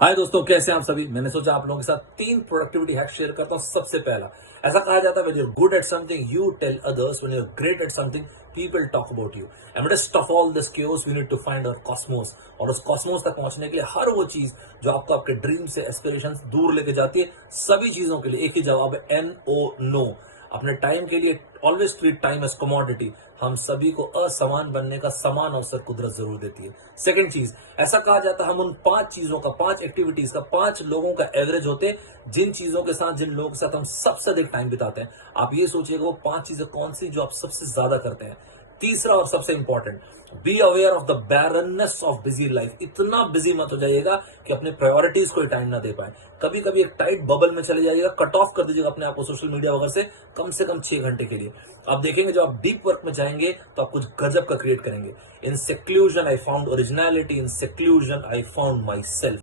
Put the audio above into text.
हाय दोस्तों, कैसे हैं आप सभी। मैंने सोचा आप लोगों के साथ 3 प्रोडक्टिविटी हैक शेयर करता हूं। सबसे पहला, ऐसा कहा जाता है when you are good at something you tell others, when you are great at something people talk about you. Amidst of all this chaos we need to find our cosmos. और उस कॉस्मोस तक पहुंचने के लिए हर वो चीज जो आपको आपके ड्रीम से एस्पिरेशंस दूर लेके जाती है, सभी चीजों के लिए एक ही जवाब है, NO, नो। अपने टाइम के लिए always treat time as commodity. हम सभी को असमान बनने का समान अवसर कुदरत जरूर देती है। सेकंड चीज, ऐसा कहा जाता है हम उन 5 चीजों का, 5 एक्टिविटीज का, 5 लोगों का एवरेज होते हैं जिन चीजों के साथ, जिन लोगों के साथ हम सबसे अधिक टाइम बिताते हैं। आप ये सोचिएगा वो 5 चीजें कौन सी जो आप सबसे ज्यादा करते हैं। तीसरा और सबसे important, be aware of the barrenness of busy life. इतना बिजी मत हो जाइएगा कि अपने प्रायोरिटीज को टाइम ना दे पाए। कभी कभी एक टाइट बबल में चले जाइएगा, कट ऑफ कर दीजिएगा अपने आप को सोशल मीडिया वगैरह से कम 6 घंटे के लिए। आप देखेंगे जब आप डीप वर्क में जाएंगे तो आप कुछ गजब का क्रिएट करेंगे। In seclusion I found originality, in seclusion I found my self.